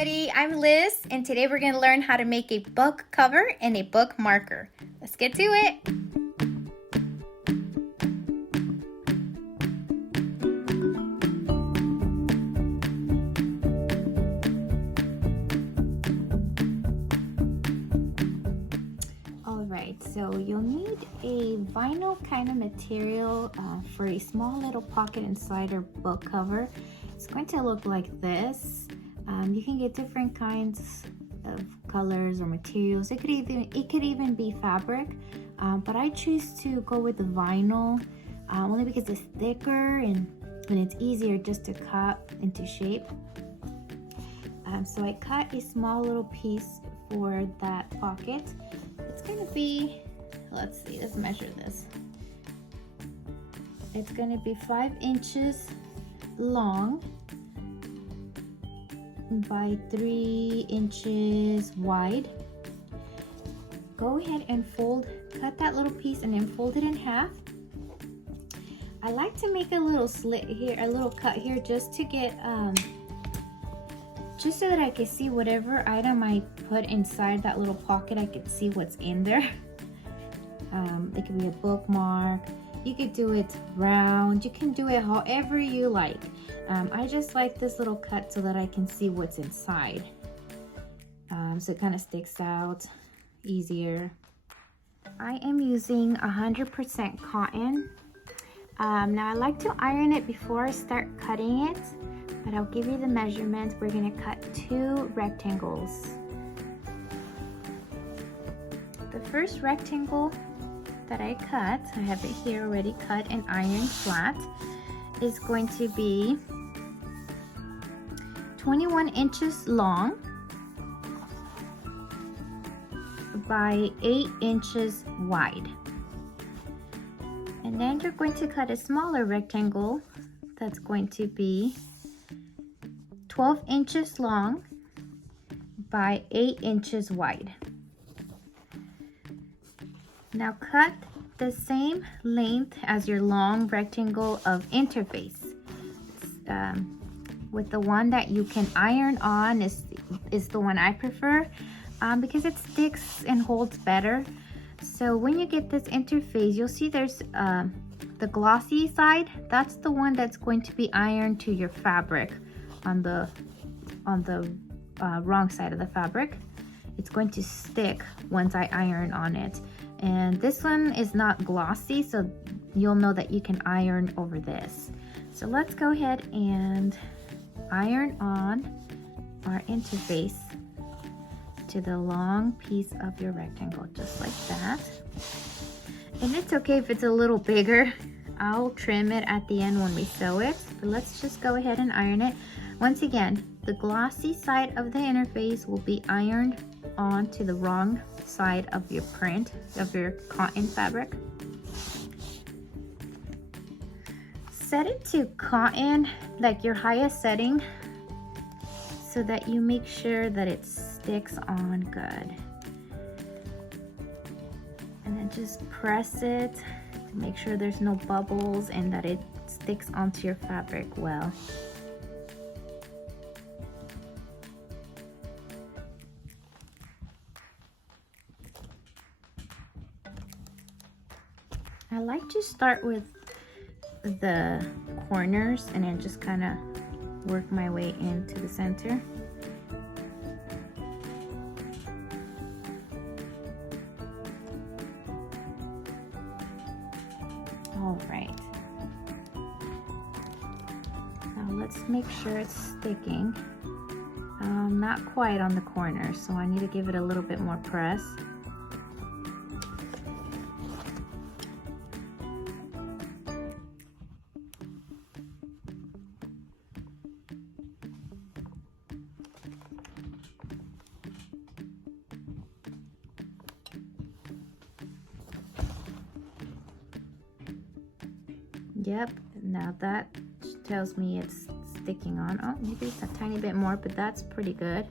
everybody, I'm Liz, and today we're going to learn how to make a book cover and a book marker. Let's get to it. Alright, so you'll need a vinyl kind of material for a small little pocket inside our book cover. It's going to look like this. You can get different kinds of colors or materials. It could even be fabric, but I choose to go with the vinyl only because it's thicker and it's easier just to cut into shape. So I cut a small little piece for that pocket. It's going to be, let's measure this. It's going to be 5 inches long by 3 inches wide. Go ahead and cut that little piece and then fold it in half. I like to make a little slit here, a little cut here, just to get just so that I can see whatever item I put inside that little pocket. I could see what's in there. It could be a bookmark. You could do it round. You can do it however you like. I just like this little cut so that I can see what's inside. So it kind of sticks out easier. I am using 100% cotton. Now I like to iron it before I start cutting it, but I'll give you the measurements. We're gonna cut 2 rectangles. The first rectangle that I cut, I have it here already cut and ironed flat, is going to be 21 inches long by 8 inches wide. And then you're going to cut a smaller rectangle that's going to be 12 inches long by 8 inches wide. Now cut the same length as your long rectangle of interface. With the one that you can iron on is the one I prefer because it sticks and holds better. So when you get this interface, you'll see there's the glossy side. That's the one that's going to be ironed to your fabric on the wrong side of the fabric. It's going to stick once I iron on it. And this one is not glossy, so you'll know that you can iron over this. So let's go ahead and iron on our interface to the long piece of your rectangle, just like that. And it's okay if it's a little bigger. I'll trim it at the end when we sew it, but let's just go ahead and iron it. Once again, the glossy side of the interface will be ironed onto the wrong side of your print, of your cotton fabric. Set it to cotton, like your highest setting, so that you make sure that it sticks on good. And then just press it to make sure there's no bubbles and that it sticks onto your fabric well. I like to start with the corners and then just kind of work my way into the center. All right. Now let's make sure it's sticking. Not quite on the corner, so I need to give it a little bit more press. Yep, now that tells me it's sticking on. Oh, maybe it's a tiny bit more, but that's pretty good.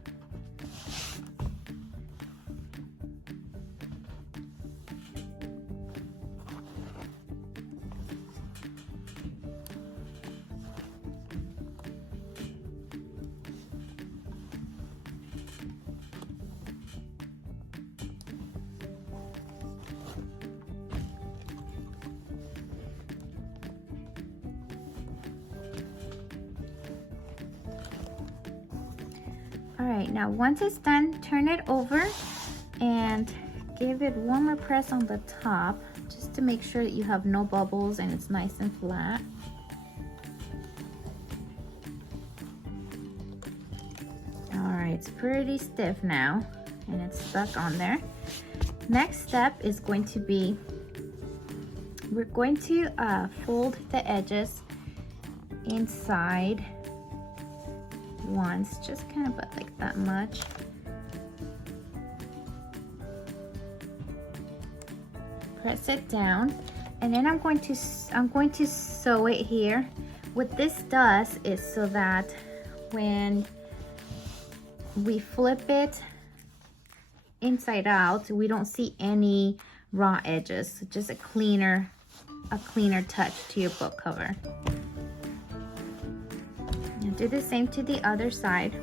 right, now once it's done, turn it over and give it one more press on the top just to make sure that you have no bubbles and it's nice and flat. All right, it's pretty stiff now and it's stuck on there. Next step is going to be, we're going to fold the edges inside once, just kind of about like that much. Press it down, and then I'm going to sew it here. What this does is so that when we flip it inside out, we don't see any raw edges. Just a cleaner touch to your book cover. And do the same to the other side.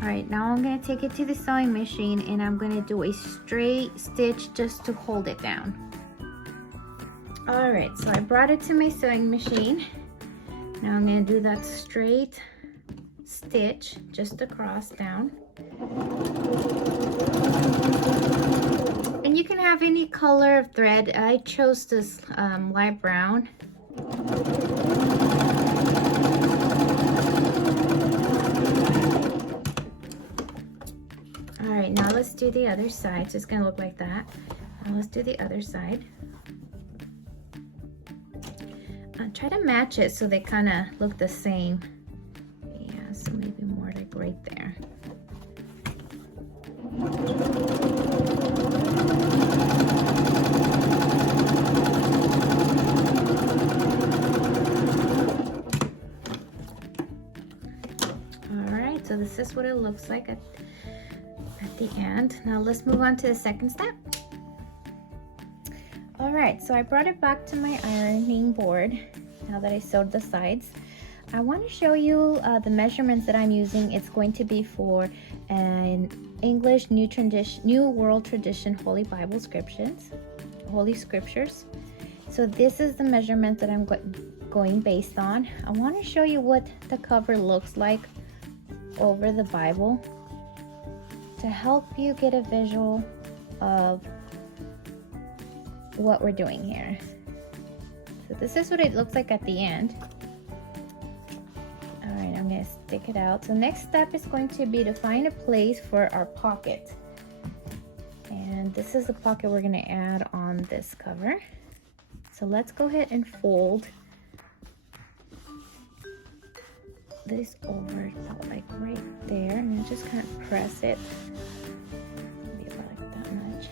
Alright, now I'm going to take it to the sewing machine and I'm going to do a straight stitch just to hold it down. Alright, so I brought it to my sewing machine. Now I'm going to do that straight stitch just across down. And you can have any color of thread. I chose this light brown. Alright, now let's do the other side. So it's going to look like that. Now let's do the other side. Try to match it so they kind of look the same. Yeah, so maybe more like right there. Alright, so this is what it looks like at the end. Now let's move on to the second step. Alright, so I brought it back to my ironing board now that I sewed the sides. I want to show you the measurements that I'm using. It's going to be for an English New World Tradition Holy Bible Scriptures. So this is the measurement that I'm going based on. I want to show you what the cover looks like over the Bible to help you get a visual of what we're doing here. So this is what it looks like at the end. All right, I'm gonna stick it out. So next step is going to be to find a place for our pocket. And this is the pocket we're gonna add on this cover. So let's go ahead and fold this over about like right there, and then just kind of press it. Maybe about like that much.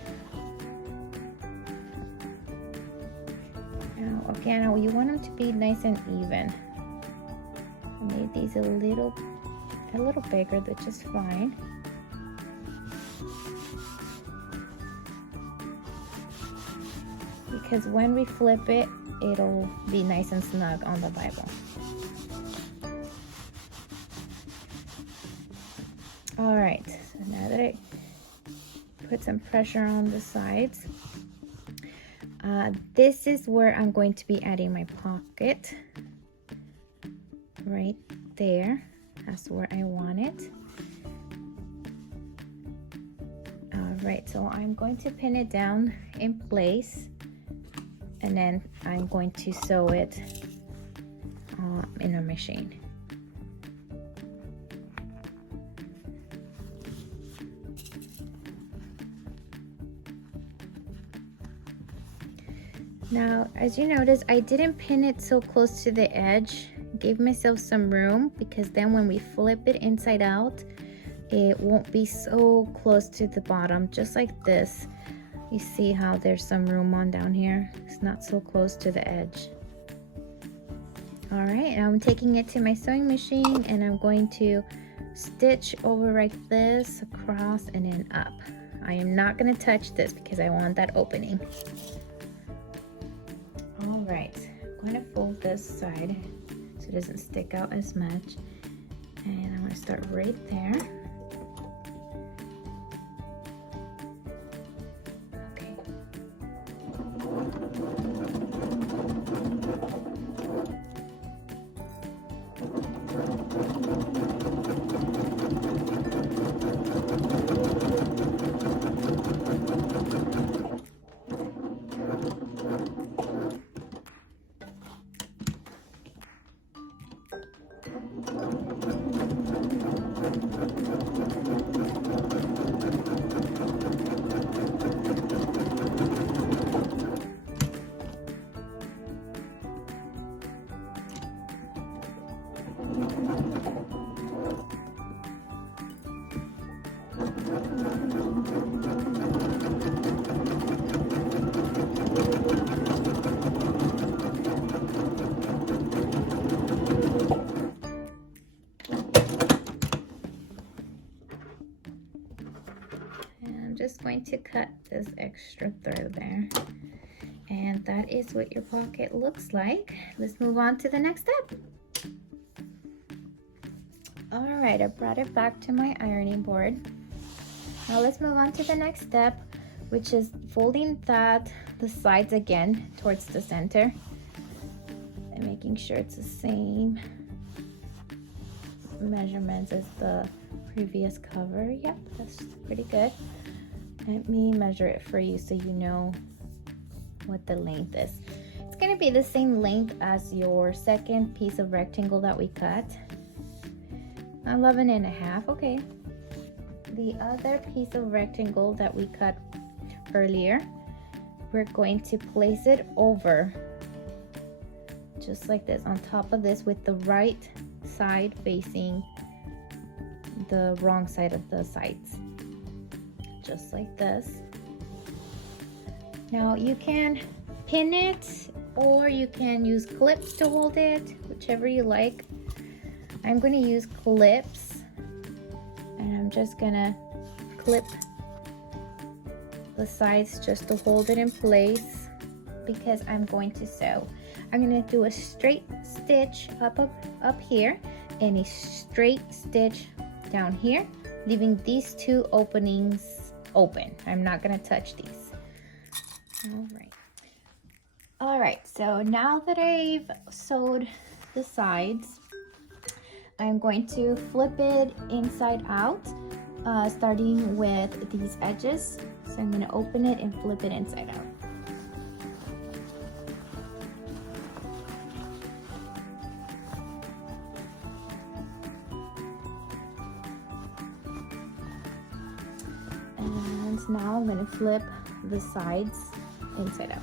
Now again, you want them to be nice and even. I made these a little bigger, that's just fine. Because when we flip it, it'll be nice and snug on the Bible. All right, so now that I put some pressure on the sides, this is where I'm going to be adding my pocket. Right there, that's where I want it. All right, so I'm going to pin it down in place, and then I'm going to sew it in a machine. Now, as you notice, I didn't pin it so close to the edge. Gave myself some room, because then when we flip it inside out, it won't be so close to the bottom, just like this. You see how there's some room on down here? It's not so close to the edge. All right, now I'm taking it to my sewing machine, and I'm going to stitch over like this, across, and then up. I am not going to touch this because I want that opening. All right, I'm going to fold this side so it doesn't stick out as much, and I'm going to start right there. Just going to cut this extra through there, and that is what your pocket looks like. Let's move on to the next step. All right, I brought it back to my ironing board. Now let's move on to the next step, which is folding the sides again towards the center and making sure it's the same measurements as the previous cover. Yep, that's pretty good. Let me measure it for you so you know what the length is. It's gonna be the same length as your second piece of rectangle that we cut. 11.5, okay. The other piece of rectangle that we cut earlier, we're going to place it over, just like this, on top of this, with the right side facing the wrong side of the sides. Just like this. Now you can pin it or you can use clips to hold it, whichever you like. I'm going to use clips, and I'm just gonna clip the sides just to hold it in place because I'm going to sew. I'm going to do a straight stitch up here and a straight stitch down here, leaving these two openings open. I'm not going to touch these. All right, so now that I've sewed the sides, I'm going to flip it inside out, starting with these edges. So I'm going to open it and flip it inside out. And now I'm going to flip the sides inside out.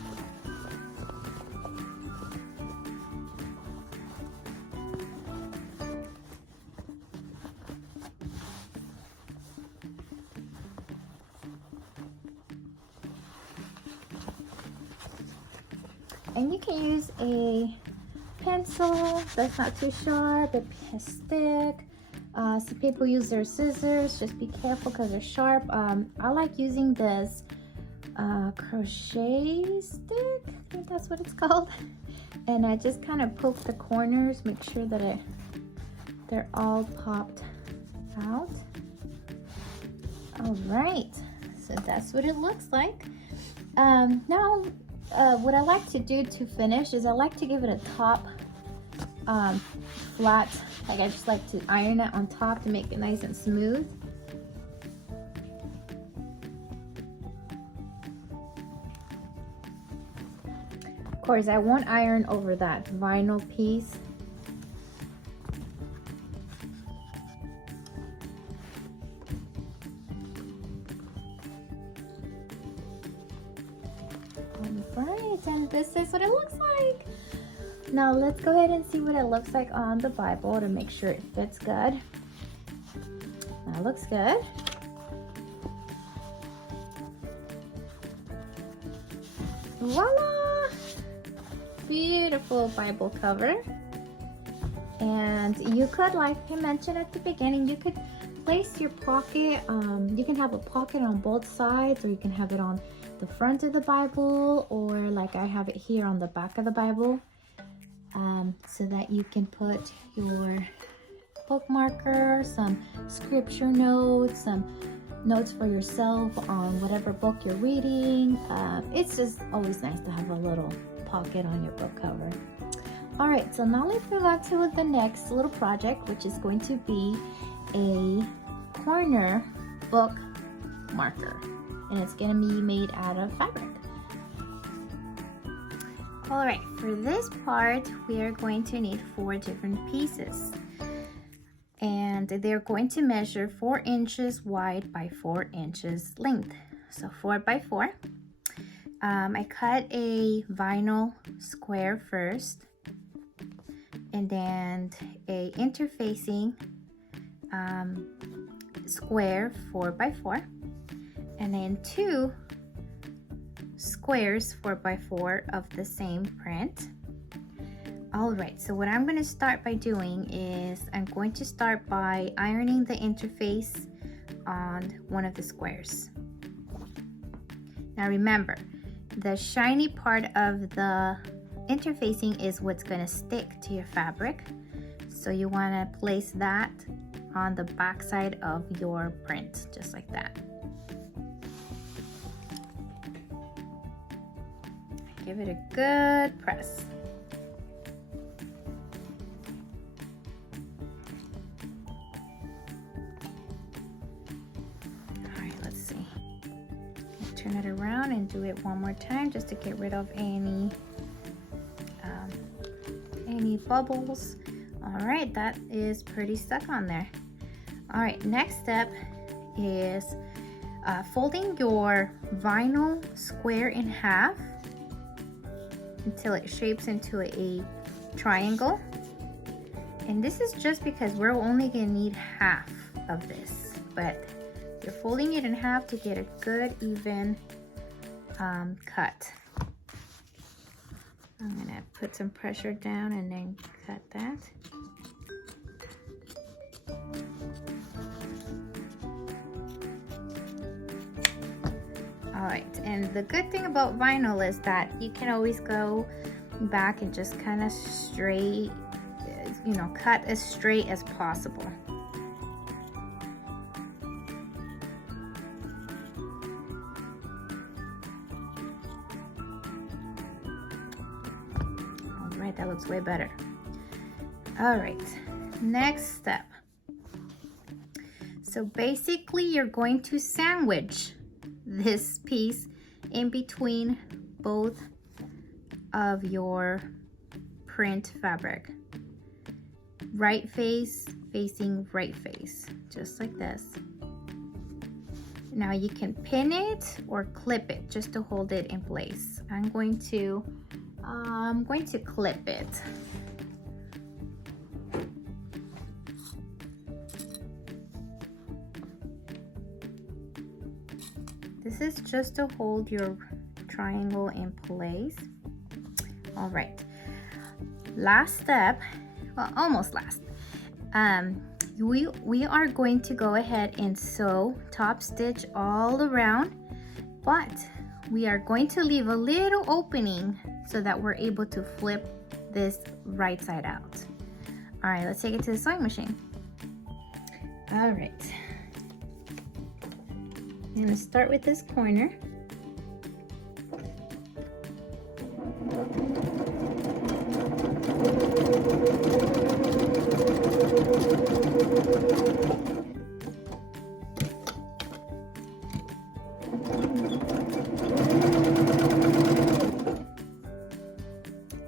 And you can use a pencil that's not too sharp, a stick. Some people use their scissors. Just be careful because they're sharp. I like using this crochet stick. I think that's what it's called. And I just kind of poke the corners, make sure that they're all popped out. All right, so that's what it looks like. Now, what I like to do to finish is I like to give it a top flat. Like I just like to iron it on top to make it nice and smooth. Of course, I won't iron over that vinyl piece. Alright, and this is what it looks like. Now let's go ahead and see what it looks like on the Bible to make sure it fits good. That looks good. Voila! Beautiful Bible cover. And you could, like I mentioned at the beginning, you could place your pocket. You can have a pocket on both sides, or you can have it on the front of the Bible, or like I have it here on the back of the Bible, so that you can put your bookmarker, some scripture notes, some notes for yourself on whatever book you're reading. It's just always nice to have a little pocket on your book cover. All right, so now let's move on to the next little project, which is going to be a corner book marker, and it's going to be made out of fabric. All right, for this part, we are going to need 4 different pieces. and they're going to measure 4 inches wide by 4 inches length. So 4 by 4. I cut a vinyl square first, and then a interfacing square 4 by 4, and then 2 squares 4 by 4 of the same print. Alright, so what I'm going to start by doing is I'm going to start by ironing the interface on one of the squares. Now remember, the shiny part of the interfacing is what's going to stick to your fabric. So you want to place that on the back side of your print, just like that. Give it a good press. Turn it around and do it one more time just to get rid of any bubbles. All right, that is pretty stuck on there. All right, next step is folding your vinyl square in half until it shapes into a triangle. And this is just because we're only gonna need half of this, but you're folding it in half to get a good even cut. I'm gonna put some pressure down and then cut that. All right, and the good thing about vinyl is that you can always go back and just kind of straight, cut as straight as possible. That looks way better. All right, next step. So basically you're going to sandwich this piece in between both of your print fabric. Right face facing right face, just like this. Now you can pin it or clip it just to hold it in place. I'm going to clip it. This is just to hold your triangle in place. All right, last step, well, almost last. We are going to go ahead and sew top stitch all around, but we are going to leave a little opening so that we're able to flip this right side out. All right, let's take it to the sewing machine. All right, I'm gonna start with this corner.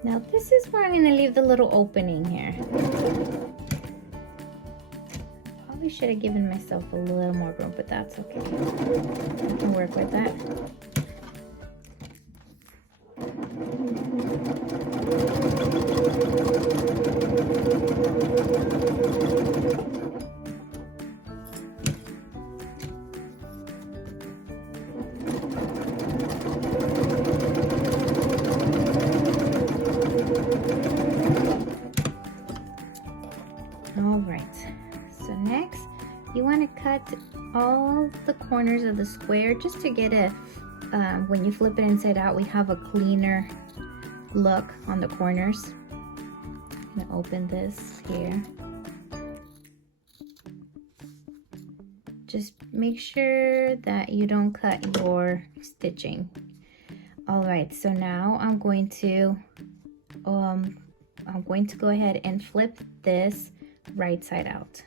Now this is where I'm going to leave the little opening here. Probably should have given myself a little more room, but that's okay. I can work with that. All right, so next you want to cut all the corners of the square just to get a, when you flip it inside out, we have a cleaner look on the corners. I'm gonna open this here. Just make sure that you don't cut your stitching. All right, so now I'm going to go ahead and flip this right side out.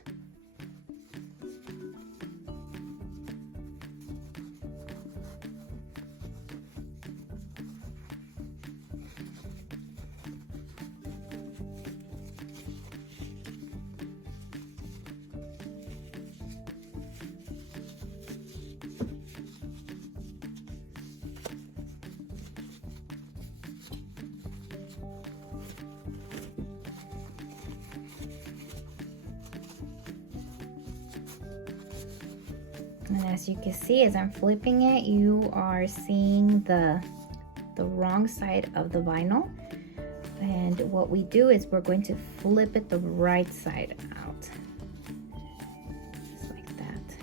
And as you can see, as I'm flipping it, you are seeing the wrong side of the vinyl. And what we do is we're going to flip it the right side out. Just like that.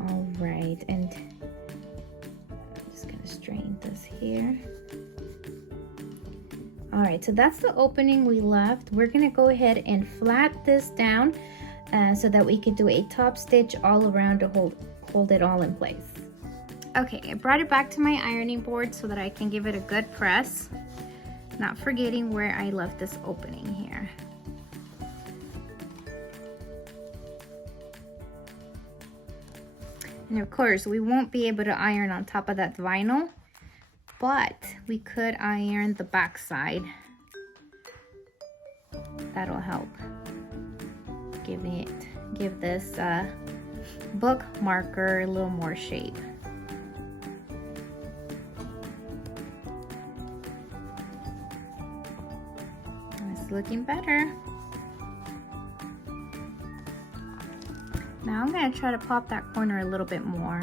All right, and I'm just gonna straighten this here. All right, so that's the opening we left. We're gonna go ahead and flat this down so that we could do a top stitch all around to hold it all in place. Okay, I brought it back to my ironing board so that I can give it a good press, not forgetting where I left this opening here. And of course, we won't be able to iron on top of that vinyl, but we could iron the back side. That'll help give this book marker a little more shape. It's looking better. Now I'm gonna try to pop that corner a little bit more.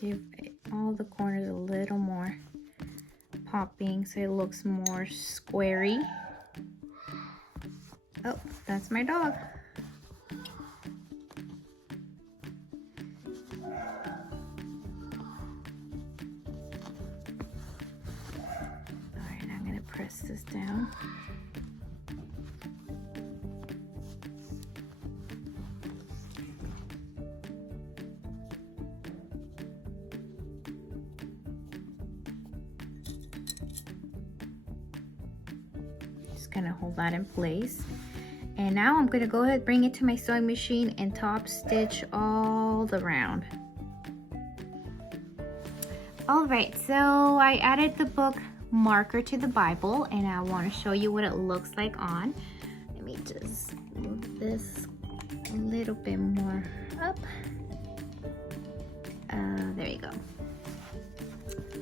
Give all the corners a little more popping so it looks more squarey. Oh, that's my dog. All right, I'm gonna press this down. Gonna hold that in place, and now I'm gonna go ahead, bring it to my sewing machine and top stitch all around. All right, so I added the book marker to the Bible, and I want to show you what it looks like on. Let me just move this a little bit more up. There you go.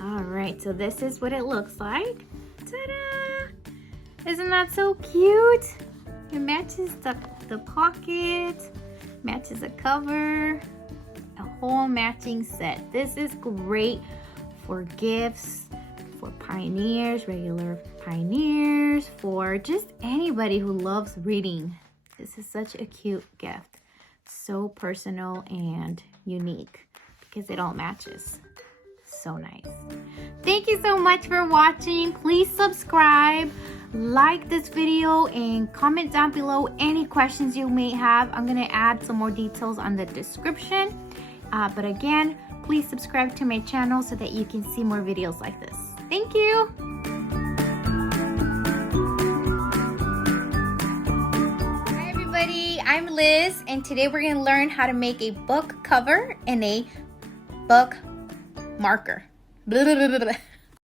All right, so this is what it looks like. Ta-da! Isn't that so cute? It matches the pocket, matches the cover, a whole matching set. This is great for gifts, for pioneers, regular pioneers, for just anybody who loves reading. This is such a cute gift. So personal and unique because it all matches. So nice. Thank you so much for watching. Please subscribe, like this video, and comment down below any questions you may have. I'm gonna add some more details on the description. But again, please subscribe to my channel so that you can see more videos like this. Thank you. Hi everybody, I'm Liz, and today we're gonna learn how to make a book cover and a book marker. Blah, blah, blah, blah.